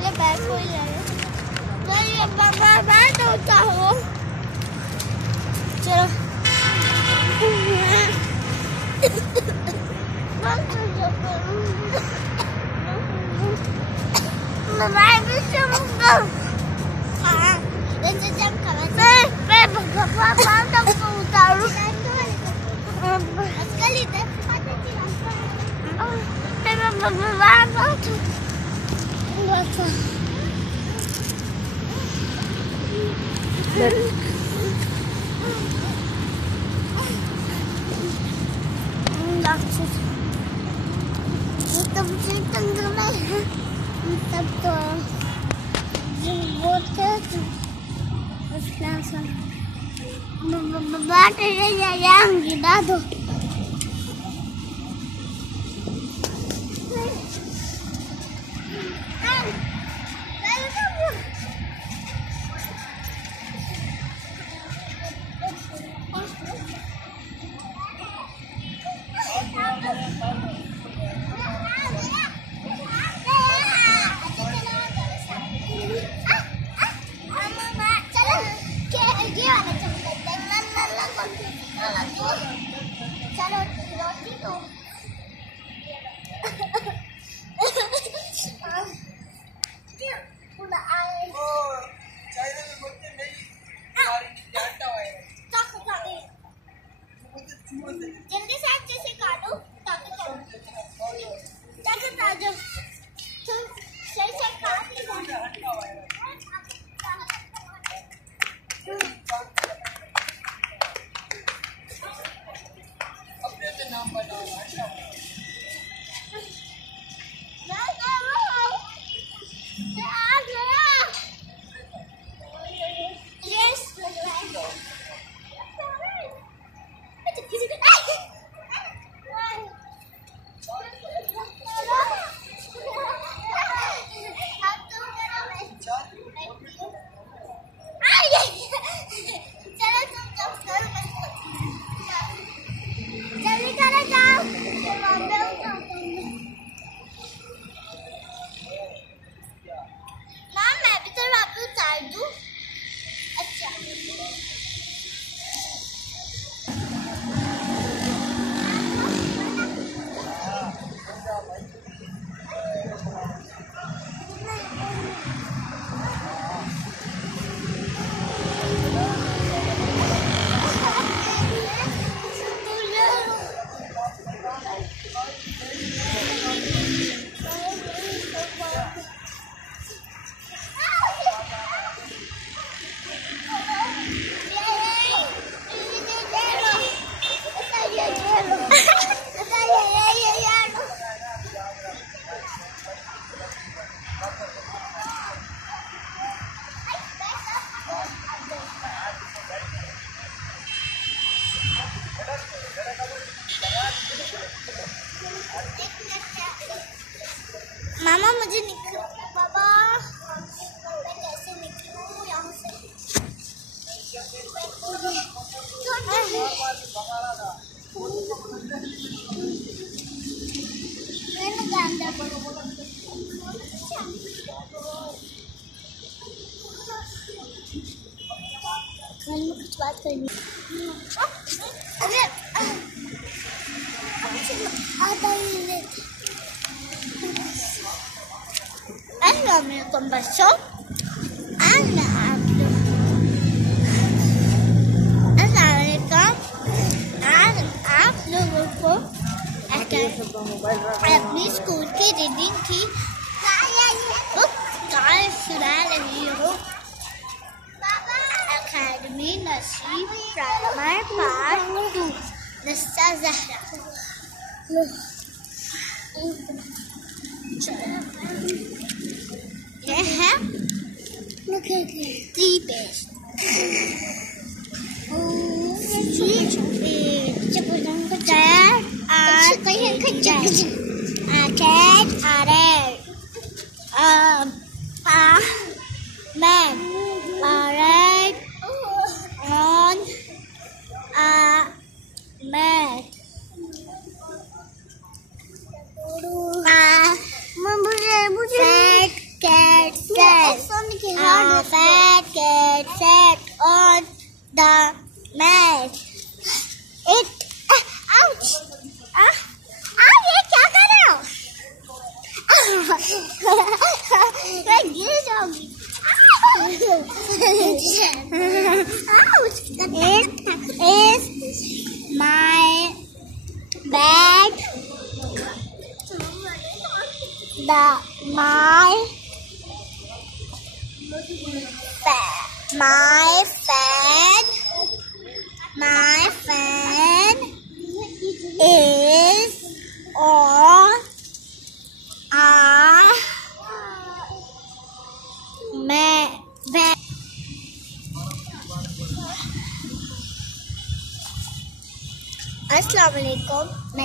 ये बैग कोई ले मैं ये बाबा बैठ होता हो चलो मैं भी चलूंगा हाँ जैसे जब मैं बाबा तक उतारू आजकल इधर तब तो बात गिरा दो जल्दी से अच्छे से काटो ताकि सही से काट अपने नाम बताओ मामा मुझे बाबा मैं कैसे निकलूं यहाँ से कुछ बात करनी अरे Assalamualaikum bachon आज आप लोगों को अपनी स्कूल की रीडिंग की बुक सुना रही हूँ अकेडमी नसीब प्राइमर पार्ट 2 नस्ता जहरा ये है 3 page red. My fan is on अस्सलाम वालेकुम। मैं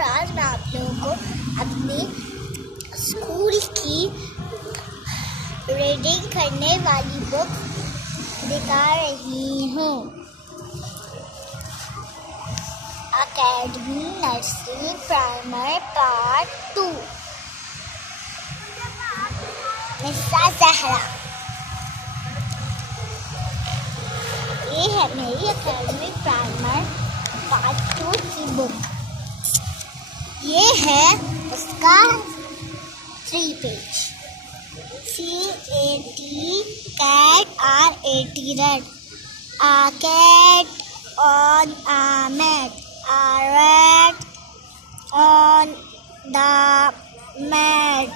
आज मैं आप लोगों को अपने स्कूल की रीडिंग करने वाली बुक दिखा रही हूँ। Academy nursery primer part 2। मिस्सा ज़हरा। ये है मेरी अकेडमी प्राइमर पार्ट 2 की बुक। ये है उसका 3 page. CAT cat RAT red. A cat on a mat. A rat on the mat.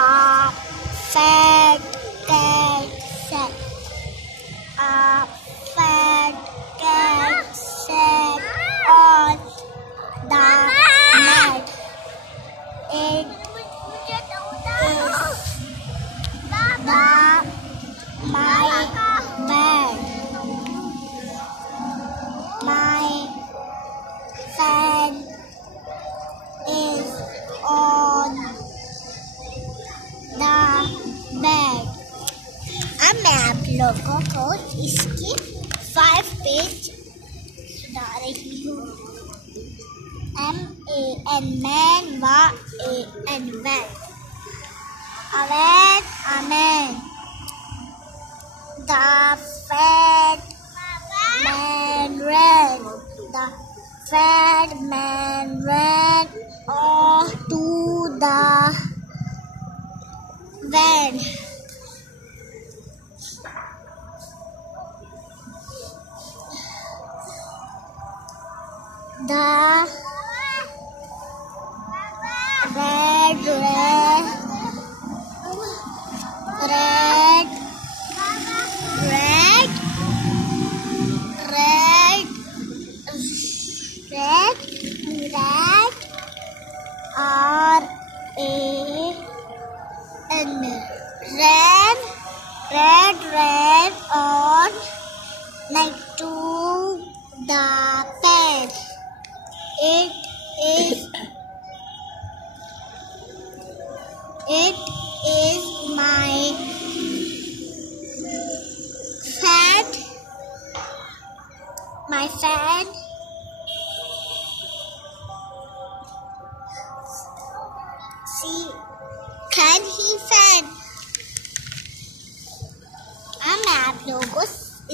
A fat cat sat. A fat cat sat on the mat. It is my bed. My fan is on the bed. अब मैं आप लोगों को इसकी 5 page सुना रही हूँ। MAN man, WAN van. A man. The fat man ran. The fat man ran off to the van. The red ran on like to the bed. It is my fan. See, can he fan? अब मैं आप लोगों को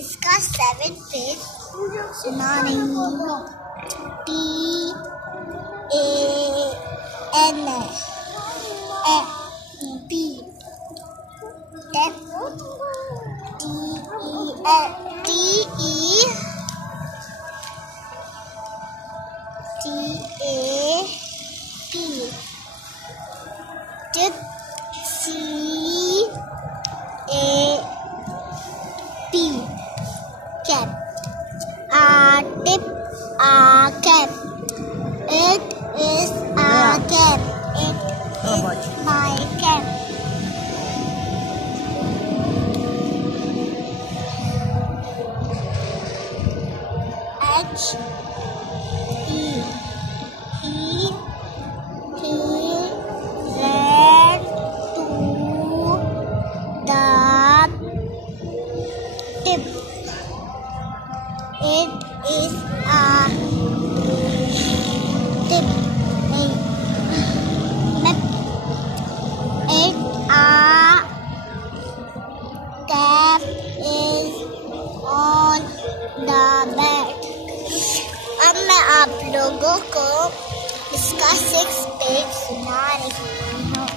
इसका 7 page सुना रही हूँ। Tip. CAP cap. A tip, a cap. It is a cap. It is my cap. He ran to the tip. It is a tip. It a cap is on the bed. अब मैं आप लोगों को इसका 6 page सुना रही हूँ।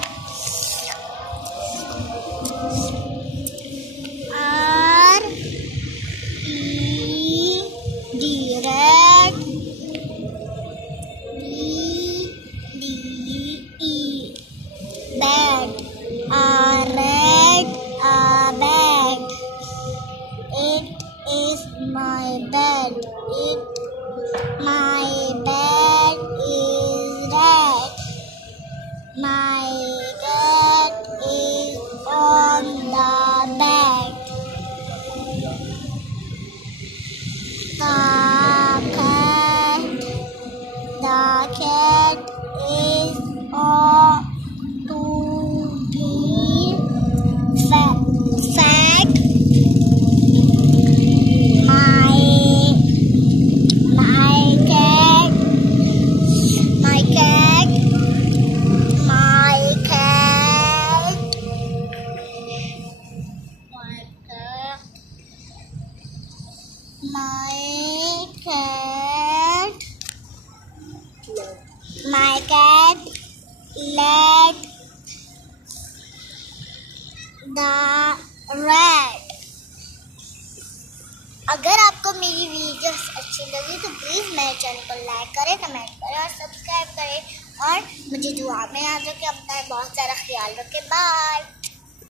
RED let the red. अगर आपको मेरी वीडियोस अच्छी लगी तो प्लीज़ मेरे चैनल को लाइक करें, कमेंट करें और सब्सक्राइब करें और मुझे दुआ में याद रखें। अपना बहुत सारा ख्याल रखें। बाय।